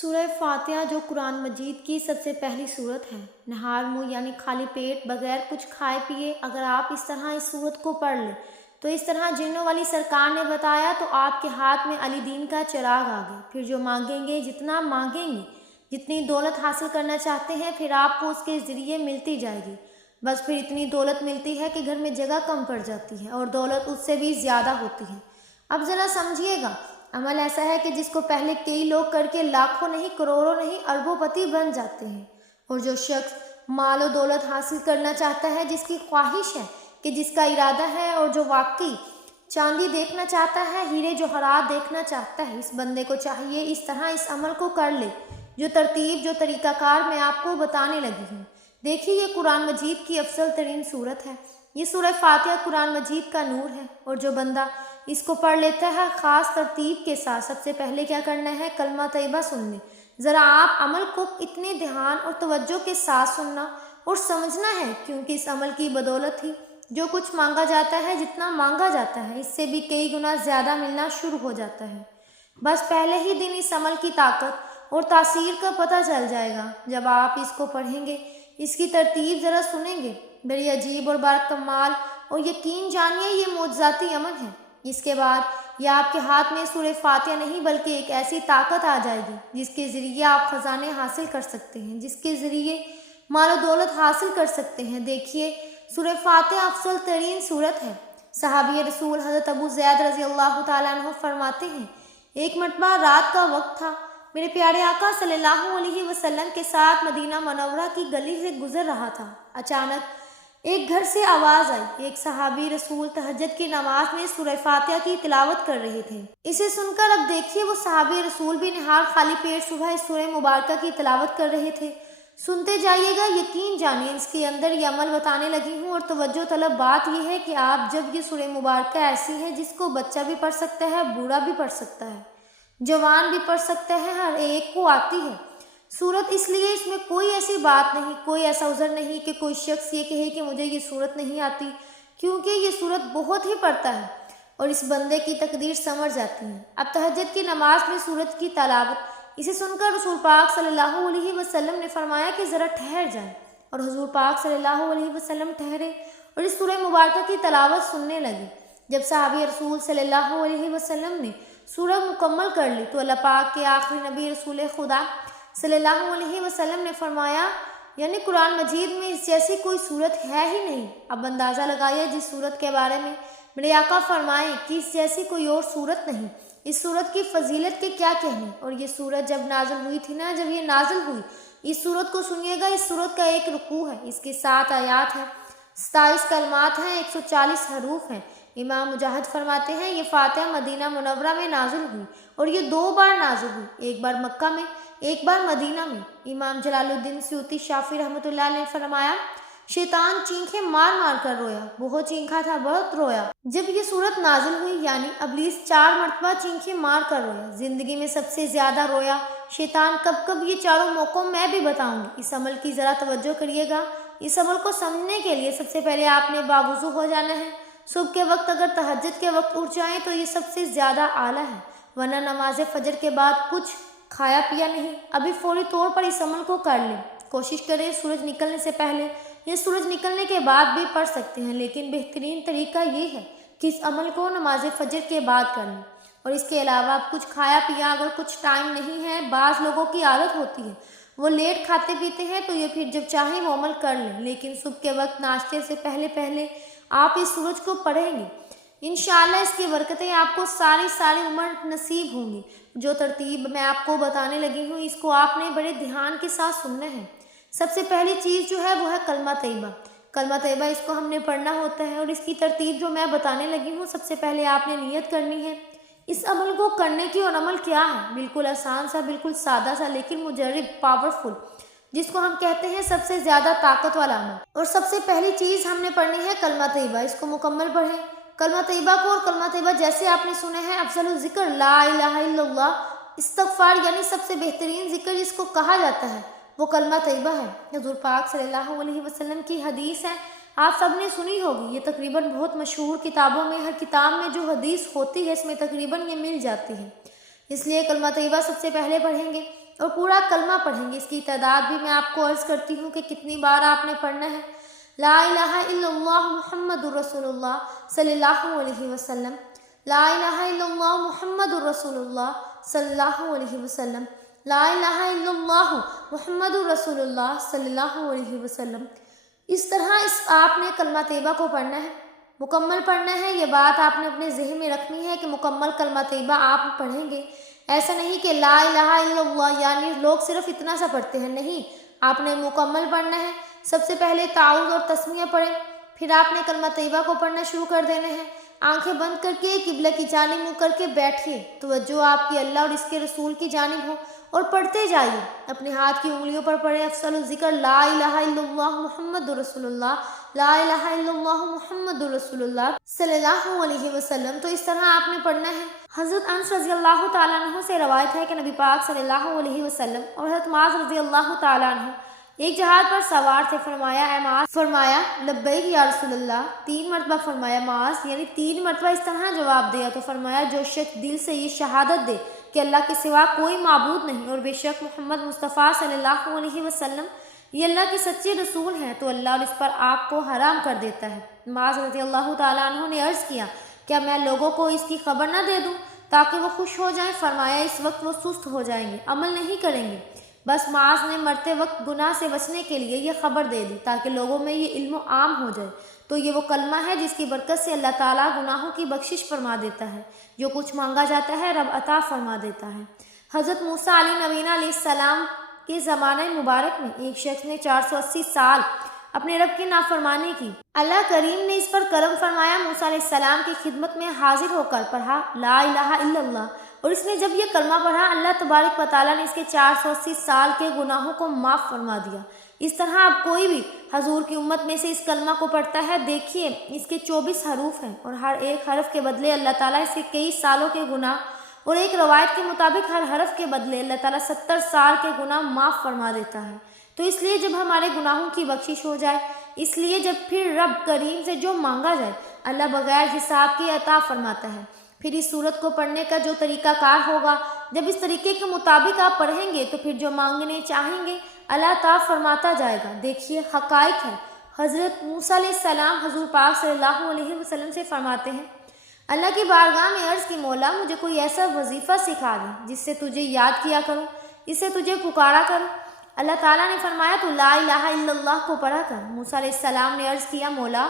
سورہ فاتحہ جو قرآن مجید کی سب سے پہلی سورت ہے، نہار منہ یعنی خالی پیٹ بغیر کچھ کھائے پیے اگر آپ اس طرح اس سورت کو پڑھ لیں تو اس طرح جنوں والی سرکار نے بتایا تو آپ کے ہاتھ میں علی دین کا چراغ آ گیا۔ پھر جو مانگیں گے، جتنا مانگیں گے، جتنی دولت حاصل کرنا چاہتے ہیں، پھر آپ کو اس کے ذریعے ملتی جائے گی۔ بس پھر اتنی دولت ملتی ہے کہ گھر میں جگہ کم پڑ جاتی ہے اور دولت اس سے بھی زیادہ ہوتی ہے۔ اب ذرا سمجھیے گا، عمل ایسا ہے کہ جس کو پہلے کئی لوگ کر کے لاکھوں نہیں، کروڑوں نہیں، اربوں پتی بن جاتے ہیں۔ اور جو شخص مال و دولت حاصل کرنا چاہتا ہے، جس کی خواہش ہے، کہ جس کا ارادہ ہے اور جو واقعی چاندی دیکھنا چاہتا ہے، ہیرے جوہرات دیکھنا چاہتا ہے، اس بندے کو چاہیے اس طرح اس عمل کو کر لے جو ترتیب، جو طریقہ کار میں آپ کو بتانے لگی ہوں۔ دیکھیے، یہ قرآن مجید کی افضل ترین سورت ہے۔ یہ سورہ فاتحہ قرآن مجید کا نور ہے، اور جو بندہ اس کو پڑھ لیتا ہے خاص ترتیب کے ساتھ، سب سے پہلے کیا کرنا ہے؟ کلمہ طیبہ سن لیں۔ ذرا آپ عمل کو اتنے دھیان اور توجہ کے ساتھ سننا اور سمجھنا ہے، کیونکہ اس عمل کی بدولت ہی جو کچھ مانگا جاتا ہے، جتنا مانگا جاتا ہے، اس سے بھی کئی گنا زیادہ ملنا شروع ہو جاتا ہے۔ بس پہلے ہی دن اس عمل کی طاقت اور تاثیر کا پتہ چل جائے گا جب آپ اس کو پڑھیں گے، اس کی ترتیب ذرا سنیں گے۔ بڑی عجیب اور باکمال، اور یقین جانیے یہ معجزاتی عمل ہے۔ اس کے بعد یہ آپ کے ہاتھ میں سورہ فاتحہ نہیں بلکہ ایک ایسی طاقت آ جائے گی جس کے ذریعے آپ خزانے حاصل کر سکتے ہیں، جس کے ذریعے مال و دولت حاصل کر سکتے ہیں۔ دیکھیے، سورہ فاتحہ افضل ترین سورت ہے۔ صحابی رسول حضرت ابو زید رضی اللہ تعالیٰ عنہ فرماتے ہیں، ایک مرتبہ رات کا وقت تھا، میرے پیارے آقا صلی اللہ علیہ وسلم کے ساتھ مدینہ منورہ کی گلی سے گزر رہا تھا۔ اچانک ایک گھر سے آواز آئی۔ ایک صحابی رسول تہجد کی نماز میں سورہ فاتحہ کی تلاوت کر رہے تھے۔ اسے سن کر اب دیکھیے، وہ صحابی رسول بھی نہار خالی پیٹ صبح اس سورہ مبارکہ کی تلاوت کر رہے تھے۔ سنتے جائیے گا، یقین جانیے اس کے اندر یہ عمل بتانے لگی ہوں، اور توجہ طلب بات یہ ہے کہ آپ جب یہ سورہ مبارکہ ایسی ہے جس کو بچہ بھی پڑھ سکتا ہے، بوڑھا بھی پڑھ سکتا ہے، جوان بھی پڑھ سکتا ہے، ہر ایک کو آتی ہے سورت، اس لیے اس میں کوئی ایسی بات نہیں، کوئی ایسا عذر نہیں کہ کوئی شخص یہ کہے کہ مجھے یہ سورت نہیں آتی، کیونکہ یہ سورت بہت ہی پڑھتا ہے اور اس بندے کی تقدیر سمجھ جاتی ہے۔ اب تہجد کی نماز میں سورت کی تلاوت، اسے سن کر رسول پاک صلی اللہ علیہ وسلم نے فرمایا کہ ذرا ٹھہر جائیں، اور حضور پاک صلی اللہ علیہ وسلم ٹھہرے اور اس سورہ مبارکہ کی تلاوت سننے لگے۔ جب صحابی رسول صلی اللہ علیہ وسلم نے سورہ مکمل کر لی تو اللہ پاک کے آخری نبی رسول خدا صلی اللہ علیہ وسلم نے فرمایا، یعنی قرآن مجید میں اس جیسی کوئی صورت ہے ہی نہیں۔ اب اندازہ لگائیے جس صورت کے بارے میں میرے آقا فرمائیں کہ اس جیسی کوئی اور صورت نہیں، اس صورت کی فضیلت کے کیا کہنے۔ اور یہ صورت جب نازل ہوئی تھی نا، جب یہ نازل ہوئی، اس صورت کو سنیے گا، اس صورت کا ایک رکوع ہے، اس کی 7 آیات ہیں، 27 کلمات ہیں، 140 حروف ہیں۔ امام مجاہد فرماتے ہیں یہ فاتحہ مدینہ منورہ میں نازل ہوئی، اور یہ 2 بار نازل ہوئی، ایک بار مکہ میں، ایک بار مدینہ میں۔ امام جلال الدین سیوطی شافعی رحمۃ اللہ علیہ نے فرمایا، شیطان چینخیں مار مار کر رویا، بہت چینخا تھا، بہت رویا۔ جب یہ صورت نازل ہوئی، یعنی ابلیس 4 مرتبہ چینخیں مار کر رویا، زندگی میں سب سے زیادہ رویا شیطان۔ کب یہ چاروں موقعوں میں بھی بتاؤں گی۔ اس عمل کی ذرا توجہ کریے گا۔ اس عمل کو سمجھنے کے لیے سب سے پہلے آپ نے باوضو ہو جانا ہے۔ صبح کے وقت اگر تہجد کے وقت اٹھ جائیں تو یہ سب سے زیادہ اعلیٰ ہے، ورنہ نماز فجر کے بعد کچھ کھایا پیا نہیں، ابھی فوری طور پر اس عمل کو کر لیں۔ کوشش کریں سورج نکلنے سے پہلے یا سورج نکلنے کے بعد بھی پڑھ سکتے ہیں، لیکن بہترین طریقہ یہ ہے کہ اس عمل کو نماز فجر کے بعد کر لیں۔ اور اس کے علاوہ آپ کچھ کھایا پیا اگر کچھ ٹائم نہیں ہے، بعض لوگوں کی عادت ہوتی ہے وہ لیٹ کھاتے پیتے ہیں، تو یہ پھر جب چاہیں وہ عمل کر لیں، لیکن صبح کے وقت ناشتے سے پہلے آپ اس سورج کو پڑھیں گے، انشاءاللہ اس کی برکتیں آپ کو ساری عمر نصیب ہوں گی۔ جو ترتیب میں آپ کو بتانے لگی ہوں، اس کو آپ نے بڑے دھیان کے ساتھ سننا ہے۔ سب سے پہلی چیز جو ہے وہ ہے کلمہ طیبہ۔ کلمہ طیبہ اس کو ہم نے پڑھنا ہوتا ہے، اور اس کی ترتیب جو میں بتانے لگی ہوں، سب سے پہلے آپ نے نیت کرنی ہے اس عمل کو کرنے کی۔ اور عمل کیا ہے؟ بالکل آسان سا، بالکل سادہ سا، لیکن مجرب، پاورفل، جس کو ہم کہتے ہیں سب سے زیادہ طاقت والا عمل۔ اور سب سے پہلی چیز ہم نے پڑھنی ہے کلمہ طیبہ، اس کو مکمل پڑھیں کلمہ طیبہ کو۔ اور کلمہ طیبہ جیسے آپ نے سنا ہے، افضل الذکر لا الہ الا اللہ، استغفار، یعنی سب سے بہترین ذکر جس کو کہا جاتا ہے وہ کلمہ طیبہ ہے۔ حضور پاک صلی اللہ علیہ وسلم کی حدیث ہے، آپ سب نے سنی ہوگی، یہ تقریباً بہت مشہور کتابوں میں، ہر کتاب میں جو حدیث ہوتی ہے اس میں تقریباً یہ مل جاتی ہے، اس لیے کلمہ طیبہ سب سے پہلے پڑھیں گے۔ اور پورا کلمہ پڑھیں گے۔ اس کی تعداد بھی میں آپ کو عرض کرتی ہوں کہ کتنی بار آپ نے پڑھنا ہے۔ لا الہ الا اللہ محمد رسول اللہ صلی اللہ علیہ وسلم، لا الہ الا اللہ محمد رسول اللہ صلی اللہ علیہ وسلم، لا الہ الا اللہ محمد رسول اللہ صلی اللہ علیہ وسلم۔ اس طرح آپ نے کلمہ طیبہ کو پڑھنا ہے، مکمل پڑھنا ہے۔ یہ بات آپ نے اپنے ذہن میں رکھنی ہے کہ مکمل کلمہ طیبہ آپ پڑھیں گے۔ ایسا نہیں کہ لا الہ الا اللہ یعنی لوگ صرف اتنا سا پڑھتے ہیں، نہیں، آپ نے مکمل پڑھنا ہے۔ سب سے پہلے تعوذ اور تسمیہ پڑھیں، پھر آپ نے کلمہ طیبہ کو پڑھنا شروع کر دینا ہے۔ آنکھیں بند کر کے قبلہ کی جانب منہ کر کے بیٹھیے، توجہ آپ کی اللہ اور اس کے رسول کی جانب ہو اور پڑھتے جائیے۔ اپنے ہاتھ کی انگلیوں پر پڑھیں افضل الذکر لا الہ الا اللہ محمد رسول اللہ، لا الہ الا اللہ محمد رسول اللہ صلی اللہ علیہ وسلم۔ تو اس طرح آپ نے پڑھنا ہے۔ حضرت انس رضی اللہ تعالیٰ عنہ سے روایت ہے کہ نبی پاک صلی اللہ علیہ وسلم اور حضرت معاذ رضی اللہ تعالیٰ عنہ ایک جہاز پر سوار تھے۔ فرمایا اے معاذ، فرمایا لبیک یا رسول اللہ، 3 مرتبہ فرمایا معاذ، یعنی 3 مرتبہ اس طرح جواب دیا تو فرمایا جو شخص دل سے یہ شہادت دے کہ اللہ کے سوا کوئی معبود نہیں اور بے شک محمد مصطفیٰ صلی اللہ علیہ وسلم یہ اللہ کے سچے رسول ہیں، تو اللہ اور اس پر آگ کو حرام کر دیتا ہے۔ معاذ رضی اللہ تعالیٰ عنہ نے عرض کیا کیا میں لوگوں کو اس کی خبر نہ دے دوں تاکہ وہ خوش ہو جائیں؟ فرمایا اس وقت وہ سست ہو جائیں گے، عمل نہیں کریں گے۔ بس معاذ نے مرتے وقت گناہ سے بچنے کے لیے یہ خبر دے دی تاکہ لوگوں میں یہ علم عام ہو جائے۔ تو یہ وہ کلمہ ہے جس کی برکت سے اللہ تعالیٰ گناہوں کی بخشش فرما دیتا ہے، جو کچھ مانگا جاتا ہے رب عطا فرما دیتا ہے۔ حضرت موسیٰ علیہ نبینا علیہ السلام کے زمانہ مبارک میں ایک شخص نے 480 سال اپنے رب کی نافرمانی کی۔ اللہ کریم نے اس پر کرم فرمایا، موسیٰ علیہ السلام کی خدمت میں حاضر ہو کر پڑھا لا الہ الا اللہ، اور اس نے جب یہ کلمہ پڑھا اللہ تبارک و تعالیٰ نے اس کے 480 سال کے گناہوں کو معاف فرما دیا۔ اس طرح اب کوئی بھی حضور کی امت میں سے اس کلمہ کو پڑھتا ہے، دیکھیے اس کے 24 حروف ہیں اور ہر ایک حرف کے بدلے اللہ تعالیٰ اس کے کئی سالوں کے گناہ، اور ایک روایت کے مطابق ہر حرف کے بدلے اللہ تعالیٰ 70 سال کے گناہ معاف فرما دیتا ہے۔ تو اس لیے جب ہمارے گناہوں کی بخشش ہو جائے، اس لیے جب پھر رب کریم سے جو مانگا جائے اللہ بغیر حساب کے عطا فرماتا ہے۔ پھر اس سورت کو پڑھنے کا جو طریقہ کار ہوگا، جب اس طریقے کے مطابق آپ پڑھیں گے تو پھر جو مانگنے چاہیں گے اللہ عطا فرماتا جائے گا۔ دیکھیے حقائق ہے۔ حضرت موسیٰ علیہ السلام حضور پاک صلی اللہ علیہ وسلم سے فرماتے ہیں اللہ کی بارگاہ میں عرض کی مولا مجھے کوئی ایسا وظیفہ سکھا دے جس سے تجھے یاد کیا کروں، اس سے تجھے پکارا کروں۔ اللہ تعالیٰ نے فرمایا تو لا الہ الا اللہ کو پڑھا کر۔ موسیٰ علیہ السلام نے عرض کیا مولا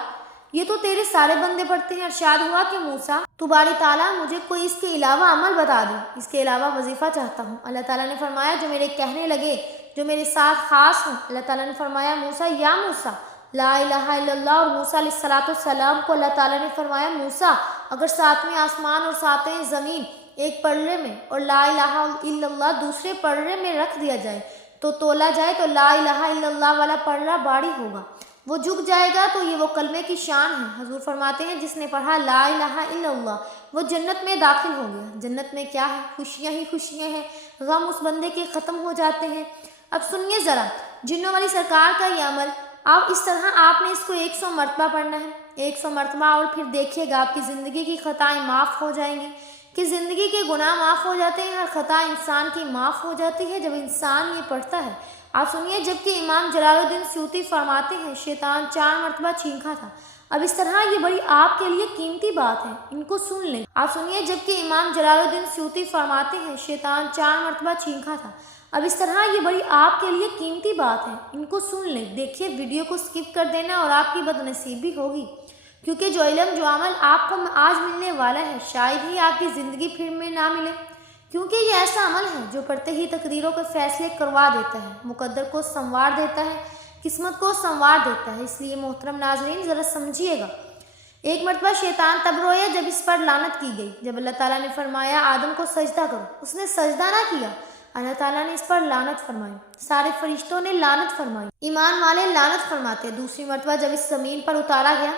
یہ تو تیرے سارے بندے پڑھتے ہیں۔ ارشاد ہوا کہ موسیٰ تو باری تعالیٰ مجھے کوئی اس کے علاوہ عمل بتا دے، اس کے علاوہ وظیفہ چاہتا ہوں۔ اللہ تعالیٰ نے فرمایا جو میرے کہنے لگے، جو میرے ساتھ خاص ہوں۔ اللہ تعالیٰ نے فرمایا موسیٰ یا موسیٰ لا الہ الا اللہ، اور موسیٰ علیہ السلام کو اللہ تعالیٰ نے فرمایا موسیٰ اگر 7ویں آسمان اور 7ویں زمین ایک پلڑے میں اور لا الہ الا اللہ دوسرے پلڑے میں رکھ دیا جائے تو تولا جائے تو لا الہ الا اللہ والا پلڑا بھاری ہوگا، وہ جھک جائے گا۔ تو یہ وہ کلمے کی شان ہے۔ حضور فرماتے ہیں جس نے پڑھا لا الہ الا اللہ وہ جنت میں داخل ہو گیا۔ جنت میں کیا ہے؟ خوشیاں ہی خوشیاں ہیں، غم اس بندے کے ختم ہو جاتے ہیں۔ اب سنیے ذرا جنوں والی سرکار کا یہ عمل، آپ اس طرح آپ نے اس کو 100 مرتبہ پڑھنا ہے، 100 مرتبہ، اور پھر دیکھیے گا آپ کی زندگی کی خطائیں معاف ہو جائیں گی، کہ زندگی کے گناہ معاف ہو جاتے ہیں، ہر خطا انسان کی معاف ہو جاتی ہے جب انسان یہ پڑھتا ہے۔ آپ سنیے جبکہ امام جلال الدین سیوطی فرماتے ہیں شیطان 4 مرتبہ چینکا تھا۔ اب اس طرح یہ بڑی آپ کے لیے قیمتی بات ہے، ان کو سن لیں۔ آپ سنیے جبکہ امام جلال الدین سیوطی فرماتے ہیں شیطان 4 مرتبہ چینکا تھا۔ اب اس طرح یہ بڑی آپ کے لیے قیمتی بات ہے، ان کو سن لیں۔ دیکھیے ویڈیو کو سکپ کر دینا اور آپ کی بدنصیبی ہوگی، کیونکہ جو علم جو عمل آپ کو آج ملنے والا ہے شاید ہی آپ کی زندگی پھر میں نہ ملے، کیونکہ یہ ایسا عمل ہے جو پڑھتے ہی تقدیروں کے فیصلے کروا دیتا ہے، مقدر کو سنوار دیتا ہے، قسمت کو سنوار دیتا ہے۔ اس لیے محترم ناظرین ذرا سمجھیے گا۔ ایک مرتبہ شیطان تب رویا جب اس پر لعنت کی گئی، جب اللہ تعالیٰ نے فرمایا آدم کو سجدہ کرو، اس نے سجدہ نہ کیا، اللہ تعالیٰ نے اس پر لعنت فرمائی، سارے فرشتوں نے لعنت فرمائی، ایمان والے لعنت فرماتے۔ دوسری مرتبہ جب اس زمین پر اتارا گیا،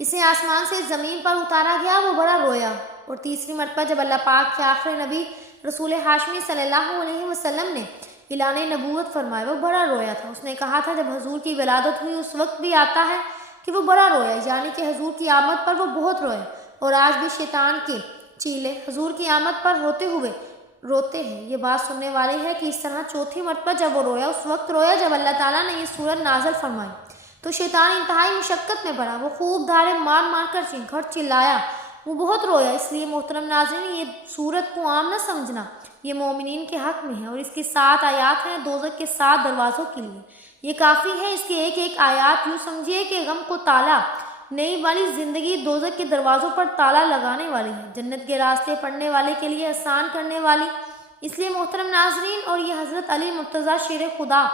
اسے آسمان سے زمین پر اتارا گیا، وہ بڑا رویا۔ اور تیسری مرتبہ جب اللہ پاک کے آخری نبی رسول ہاشمی صلی اللہ علیہ وسلم نے اعلان نبوت فرمایا، وہ بڑا رویا تھا۔ اس نے کہا تھا جب حضور کی ولادت ہوئی اس وقت بھی آتا ہے کہ وہ بڑا رویا، یعنی کہ حضور کی آمد پر وہ بہت رویا۔ اور آج بھی شیطان کے چیلے حضور کی آمد پر ہوتے ہوئے روتے ہیں۔ یہ بات سننے والے ہے کہ اس طرح چوتھی مرتبہ جب وہ رویا، اس وقت رویا جب اللہ تعالیٰ نے یہ سورت نازل فرمائی تو شیطان انتہائی مشقت میں پڑا، وہ خوب دھاڑے مار مار کر چلایا، وہ بہت رویا۔ اس لیے محترم ناظرین، یہ سورت کو عام نہ سمجھنا، یہ مومنین کے حق میں ہے، اور اس کی 7 آیات ہیں دوزخ کے 7 دروازوں کے لیے۔ یہ کافی ہے، اس کی ایک ایک آیات یوں سمجھیے کہ غم کو تالا نئی والی زندگی دوزخ کے دروازوں پر تالا لگانے والی ہے، جنت کے راستے پڑھنے والے کے لیے آسان کرنے والی۔ اس لیے محترم ناظرین، اور یہ حضرت علی مرتضیٰ شیر خدا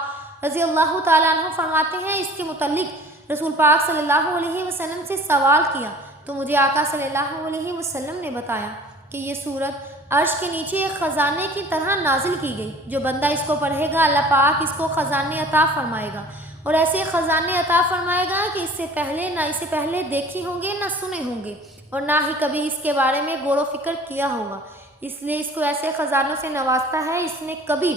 رضی اللہ تعالیٰ عنہ فرماتے ہیں، اس کے متعلق رسول پاک صلی اللہ علیہ وسلم سے سوال کیا تو مجھے آقا صلی اللہ علیہ وسلم نے بتایا کہ یہ سورت عرش کے نیچے ایک خزانے کی طرح نازل کی گئی، جو بندہ اس کو پڑھے گا اللہ پاک اس کو خزانے عطا فرمائے گا، اور ایسے خزانے عطا فرمائے گا کہ اس سے پہلے دیکھے ہوں گے نہ سنے ہوں گے، اور نہ ہی کبھی اس کے بارے میں غور و فکر کیا ہوگا۔ اس لیے اس کو ایسے خزانوں سے نوازتا ہے اس نے کبھی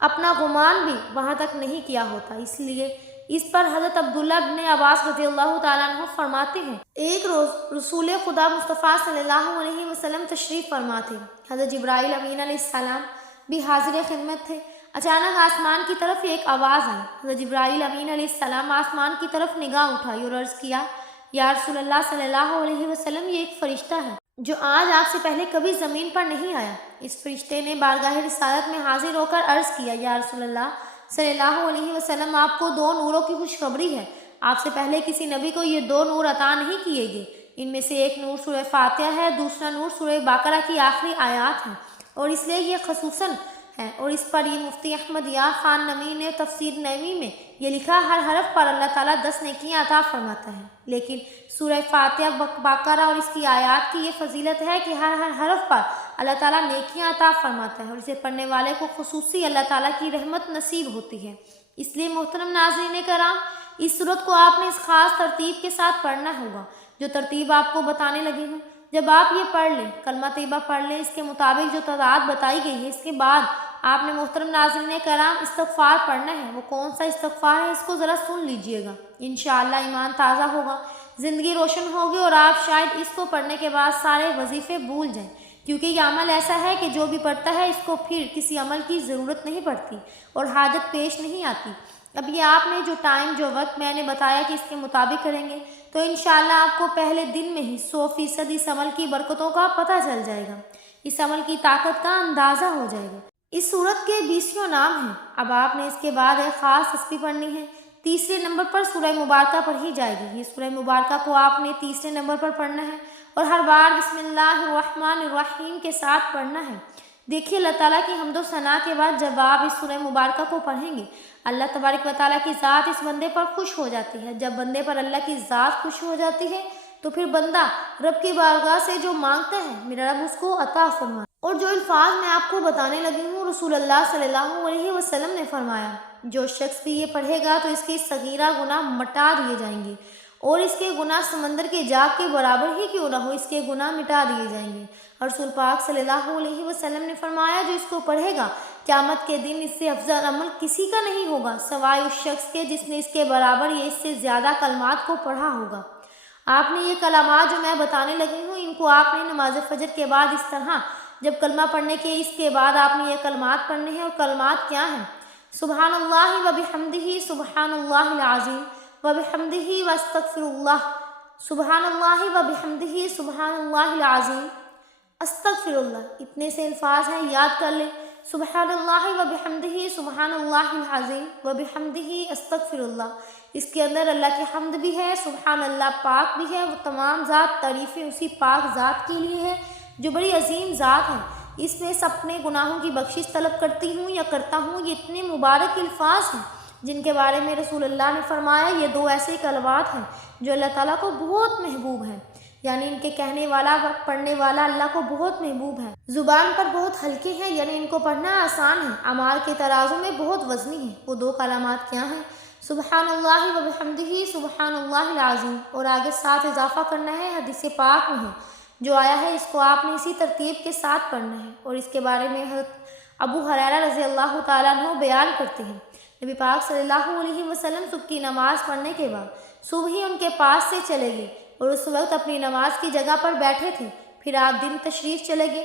اپنا گمان بھی وہاں تک نہیں کیا ہوتا۔ اس لیے اس پر حضرت عبداللہ بن عباس رضی اللہ تعالیٰ عنہ فرماتے ہیں، ایک روز رسول خدا مصطفیٰ صلی اللہ علیہ وسلم تشریف فرما تھے، حضرت جبرائیل امین علیہ السلام بھی حاضر خدمت تھے۔ اچانک آسمان کی طرف ایک آواز آئی، حضرت جبرائیل امین علیہ السلام آسمان کی طرف نگاہ اٹھائی اور عرض کیا، یا رسول اللہ صلی اللہ علیہ وسلم، یہ ایک فرشتہ ہے جو آج آپ سے پہلے کبھی زمین پر نہیں آیا۔ اس فرشتے نے بارگاہ رسالت میں حاضر ہو کر عرض کیا، یا رسول اللہ صلی اللہ علیہ وسلم، آپ کو 2 نوروں کی خوشخبری ہے، آپ سے پہلے کسی نبی کو یہ 2 نور عطا نہیں کیے گئے، ان میں سے ایک نور سورہ فاتحہ ہے، دوسرا نور سورہ بقرہ کی آخری آیات ہیں، اور اس لیے یہ خصوصاً ہے، اور اس پر یہ مفتی احمد یار خان نمی نے تفسیر نوی میں یہ لکھا، ہر حرف پر اللہ تعالیٰ 10 نیکیاں عطا فرماتا ہے، لیکن سورہ فاتحہ بقرہ اور اس کی آیات کی یہ فضیلت ہے کہ ہر حرف پر اللہ تعالیٰ نیکیاں عطا فرماتا ہے، اور اسے پڑھنے والے کو خصوصی اللہ تعالیٰ کی رحمت نصیب ہوتی ہے۔ اس لیے محترم ناظرین کرام، اس سورت کو آپ نے اس خاص ترتیب کے ساتھ پڑھنا ہوگا جو ترتیب آپ کو بتانے لگی ہوں۔ جب آپ یہ پڑھ لیں، کلمہ طیبہ پڑھ لیں، اس کے مطابق جو تعداد بتائی گئی ہے، اس کے بعد آپ نے محترم ناظرین کرام استغفار پڑھنا ہے۔ وہ کون سا استغفار ہے، اس کو ذرا سن لیجئے گا، انشاءاللہ ایمان تازہ ہوگا، زندگی روشن ہوگی، اور آپ شاید اس کو پڑھنے کے بعد سارے وظیفے بھول جائیں، کیونکہ یہ عمل ایسا ہے کہ جو بھی پڑھتا ہے اس کو پھر کسی عمل کی ضرورت نہیں پڑتی اور حاجت پیش نہیں آتی۔ اب یہ آپ نے جو وقت میں نے بتایا کہ اس کے مطابق کریں گے تو انشاءاللہ آپ کو پہلے دن میں ہی 100% اس عمل کی برکتوں کا پتہ چل جائے گا، اس عمل کی طاقت کا اندازہ ہو جائے گا۔ اس سورت کے 20 نام ہیں۔ اب آپ نے اس کے بعد ایک خاص تسبیح پڑھنی ہے۔ تیسرے نمبر پر سورہ مبارکہ پڑھی جائے گی۔ یہ سورہ مبارکہ کو آپ نے تیسرے نمبر پر پڑھنا ہے اور ہر بار بسم اللہ الرحمن الرحیم کے ساتھ پڑھنا ہے۔ دیکھیے، اللہ تعالیٰ کی حمد و ثنا کے بعد جب آپ اس سورہ مبارکہ کو پڑھیں گے، اللہ تبارک و تعالیٰ کی ذات اس بندے پر خوش ہو جاتی ہے۔ جب بندے پر اللہ کی ذات خوش ہو جاتی ہے تو پھر بندہ رب کی بارگاہ سے جو مانگتا ہے، میرا رب اس کو عطا فرماتا ہے۔ اور جو الفاظ میں آپ کو بتانے لگی ہوں، رسول اللہ صلی اللہ علیہ وسلم نے فرمایا، جو شخص بھی یہ پڑھے گا تو اس کے صغیرہ گناہ مٹا دیے جائیں گے، اور اس کے گناہ سمندر کے جاگ کے برابر ہی کیوں نہ ہو، اس کے گناہ مٹا دیے جائیں گے۔ رسول پاک صلی اللہ علیہ وسلم نے فرمایا، جو اس کو پڑھے گا قیامت کے دن اس سے افضل عمل کسی کا نہیں ہوگا سوائے اس شخص کے جس نے اس کے برابر یا اس سے زیادہ کلمات کو پڑھا ہوگا۔ آپ نے یہ کلمات جو میں بتانے لگی ہوں، ان کو آپ نے نماز فجر کے بعد اس طرح جب کلمہ پڑھنے کے اس کے بعد آپ نے یہ کلمات پڑھنے ہیں، اور کلمات کیا ہیں؟ سبحان اللہ و بحمدہ سبحان اللہ العظیم و بحمدہ واستغفر اللہ، سبحان اللہ و بحمدہ سبحان اللہ العظیم، استغفر اللہ۔ اتنے سے الفاظ ہیں، یاد کر لیں، سبحان اللہ و بحمدہ سبحان اللہ العظیم و بحمدہ استغفر اللہ۔ اس کے اندر اللہ کی حمد بھی ہے، سبحان اللہ پاک بھی ہے، وہ تمام ذات تعریفیں اسی پاک ذات کے لیے ہے جو بڑی عظیم ذات ہے۔ اس میں اپنے گناہوں کی بخشش طلب کرتی ہوں یا کرتا ہوں، یہ اتنے مبارک الفاظ ہیں جن کے بارے میں رسول اللہ نے فرمایا، یہ 2 ایسے کلمات ہیں جو اللہ تعالیٰ کو بہت محبوب ہیں، یعنی ان کے کہنے والا پڑھنے والا اللہ کو بہت محبوب ہے، زبان پر بہت ہلکے ہیں، یعنی ان کو پڑھنا آسان ہے، اعمال کے ترازو میں بہت وزنی ہیں۔ وہ 2 کلمات کیا ہیں؟ سبحان اللہ و بحمدہ سبحان اللہ العظیم، اور آگے ساتھ اضافہ کرنا ہے، حدیث پاک میں ہے جو آیا ہے، اس کو آپ نے اسی ترتیب کے ساتھ پڑھنا ہے۔ اور اس کے بارے میں حضرت ابو ہریرہ رضی اللہ تعالیٰ عنہ بیان کرتے ہیں، نبی پاک صلی اللہ علیہ وسلم صبح کی نماز پڑھنے کے بعد صبح ہی ان کے پاس سے چلے گئے اور اس وقت اپنی نماز کی جگہ پر بیٹھے تھے، پھر آپ دن تشریف چلے گئے،